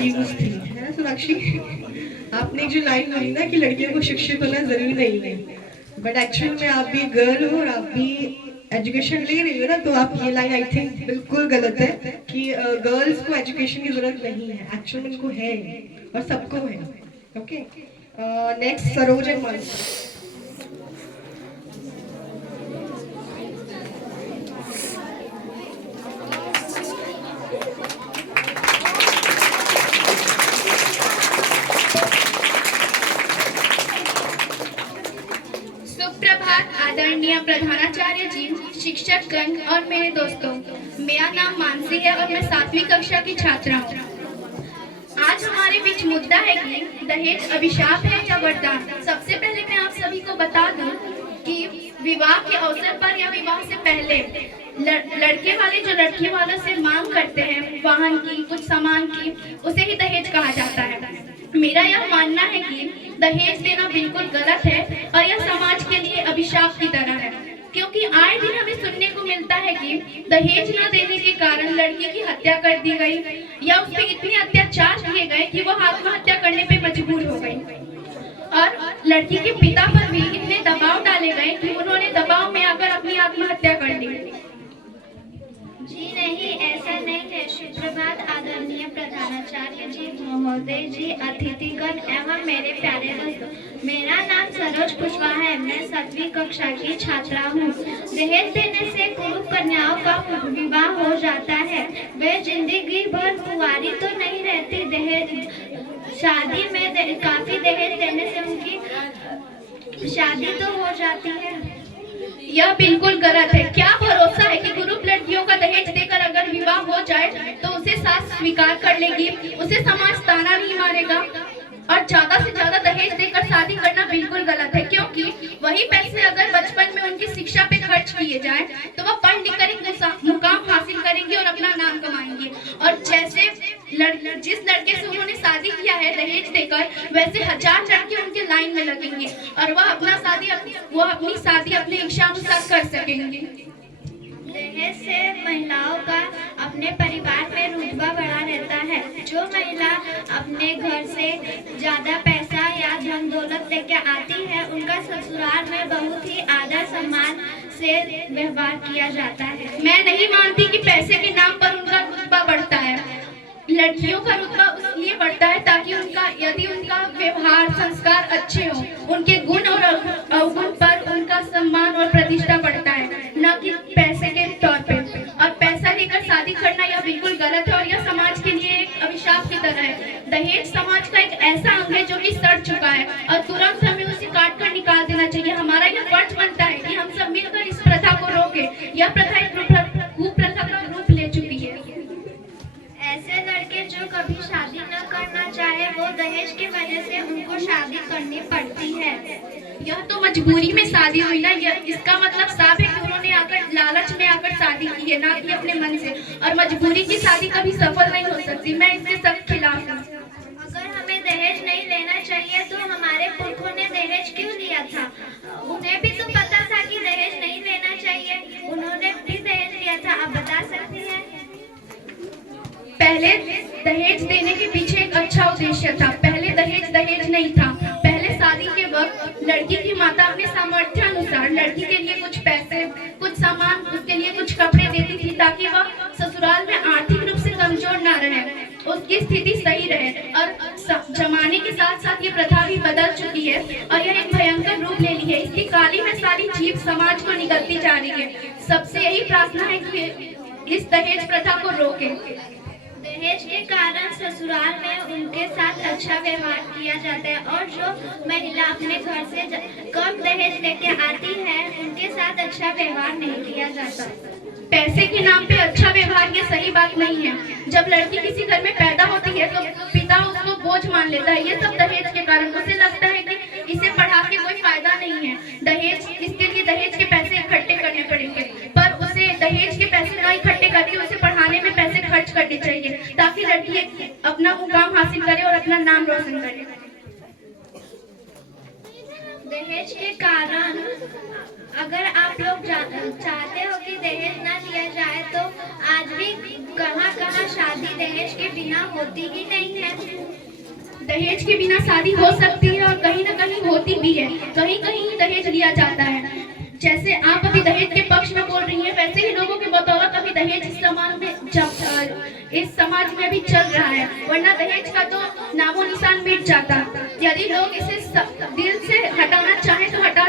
Confuse थी, है ना सोनाक्षी? आपने जो लाइन बोली ना कि लड़कियों को शिक्षित होना जरूरी नहीं है, बट एक्चुअल में आप भी गर्ल हो और आप भी एजुकेशन ले रही हो ना, तो आप ये लाइन आई थिंक बिल्कुल गलत है कि गर्ल्स को एजुकेशन की जरूरत नहीं है। एक्चुअल में इनको है और सबको है। Okay, next Saroj and Mansi. सुप्रभात आदरणीय प्रधानाचार्य जी, शिक्षक गण और मेरे दोस्तों। मेरा नाम मानसी है और मैं 7वीं कक्षा की छात्रा हूँ। आज हमारे बीच मुद्दा है कि दहेज अभिशाप है या वरदान। सबसे पहले मैं आप सभी को बता दूं कि विवाह के अवसर पर या विवाह से पहले लड़के वाले जो लड़की वालों से मांग करते हैं वाहन की, कुछ सामान की, उसे ही दहेज कहा जाता है। मेरा यह मानना है कि दहेज देना बिल्कुल गलत है और यह समाज के लिए अभिशाप की तरह है, क्योंकि आए दिन हमें सुनने को मिलता है कि दहेज न देने के कारण लड़की की हत्या कर दी गई या उस पर इतने अत्याचार किए गए कि वो आत्महत्या करने पे मजबूर हो गई, और लड़की के पिता पर भी इतने दबाव डाले गए कि उन्होंने दबाव में आकर अपनी आत्महत्या कर ली। जी नहीं, ऐसा नहीं है। सुप्रभात आदरणीय प्रधानाचार्य जी महोदय जी, अतिथिगण एवं मेरे प्यारे दोस्तों। मेरा नाम सरोज कुशवाहा है। मैं 7वीं कक्षा की छात्रा हूँ। दहेज देने से कुरूप कन्याओं का विवाह हो जाता है, वे जिंदगी भर कुंवारी तो नहीं रहती। दहेज शादी में काफी दहेज देने से उनकी शादी तो हो जाती है। यह बिल्कुल गलत है। क्या भरोसा है कि कुरूप लड़कियों का दहेज देकर अगर विवाह हो जाए तो उसे सास स्वीकार कर लेगी, उसे समाज ताना नहीं मारेगा। और ज्यादा से ज्यादा दहेज देकर शादी करना बिल्कुल गलत है, क्योंकि वही पैसे अगर बचपन में उनकी शिक्षा पे खर्च किए जाए तो वह पढ़ लिख कर एक मुकाम हासिल करेंगे और अपना नाम कमाएंगे। और जैसे जिस लड़के से उन्होंने शादी किया है दहेज देकर, वैसे 1000 लड़के उनके लाइन में लगेंगे और वह अपनी शादी अपने इच्छा अनुसार कर सकेंगे। दहेज से महिलाओं का अपने परिवार में रुतबा बढ़ा रहता है। जो महिला अपने घर से ज्यादा पैसा या धन दौलत लेके आती है, उनका ससुराल में बहुत ही आदर सम्मान से व्यवहार किया जाता है। मैं नहीं मानती कि पैसे के नाम पर उनका रुतबा बढ़ता है। लड़कियों का रुतबा इसलिए बढ़ता है ताकि यदि उनका व्यवहार संस्कार अच्छे हो, उनके गुण और अवगुण पर उनका सम्मान और प्रतिष्ठा बढ़ता है, न कि पैसे के तौर पे। और पैसा लेकर शादी करना यह बिल्कुल गलत है और यह समाज के लिए एक अभिशाप की तरह है। दहेज समाज का एक ऐसा अंग है जो कि सड़ चुका है और तुरंत हमें उसे काट कर निकाल देना चाहिए। हमारा यह फर्ज बनता है कि हम सब मिलकर इस प्रथा को रोके। यह प्रथा एक कुप्रथा का रूप ले चुकी है। ऐसे लड़के जो कभी शादी न करना चाहे, वो दहेज की वजह से उनको शादी करनी पड़ती है। यह तो मजबूरी में शादी हुई ना, इसका मतलब साफ है कि उन्होंने आकर लालच में आकर शादी की है, ना कि अपने मन से। और मजबूरी की शादी कभी सफल नहीं हो सकती। मैं इसके सख्त खिलाफ हूँ। अगर हमें दहेज नहीं लेना चाहिए तो हमारे पुरखों ने दहेज क्यों लिया था? उन्हें भी तो पता था कि दहेज नहीं लेना चाहिए, उन्होंने भी दहेज लिया था। आप बता सकती हैं? पहले दहेज देने के पीछे एक अच्छा उद्देश्य था। पहले दहेज नहीं था। पहले शादी के वक्त लड़की की माता अपने सामर्थ्य अनुसार लड़की के लिए कुछ पैसे, कुछ सामान, उसके लिए कुछ कपड़े देती थी ताकि वह ससुराल में आर्थिक रूप से कमजोर ना रहे, उसकी स्थिति सही रहे। और जमाने के साथ साथ ये प्रथा भी बदल चुकी है और यह एक भयंकर रूप ले ली है। इसकी काली में सारी जीभ समाज को निकलती जा रही है। सबसे यही प्रार्थना है कि इस दहेज प्रथा को रोकें। दहेज के कारण ससुराल में उनके साथ अच्छा व्यवहार किया जाता है, और जो महिला अपने घर से कम दहेज लेके आती है, उनके साथ अच्छा व्यवहार नहीं किया जाता। पैसे के नाम पे अच्छा व्यवहार ये सही बात नहीं है। जब लड़की किसी घर में पैदा होती है तो पिता उसको बोझ मान लेता है। ये सब दहेज के कारण। उसे लगता है कि इसे पढ़ा के कोई फायदा नहीं है, इसके लिए दहेज के पैसे इकट्ठे करने पड़ेंगे। पर उसे दहेज के पैसे न इकट्ठे करके उसे पढ़ाने में पैसे खर्च करने चाहिए ताकि लड़की अपना मुकाम हासिल करे और अपना नाम रोशन करे। दहेज के कारण अगर आप लोग चाहते हो कि दहेज ना लिया जाए, तो आज भी कहाँ शादी दहेज के बिना होती ही नहीं है। दहेज के बिना शादी हो सकती है और कहीं ना कहीं होती भी है, कहीं कहीं दहेज लिया जाता है। जैसे आप अभी दहेज के पक्ष में बोल रही हैं, वैसे ही लोगों के बदौलत अभी दहेज इस समाज में भी चल रहा है, वरना दहेज का तो नामो निशान मिट जाता। यदि लोग इसे दिल से हटाना चाहें तो हटा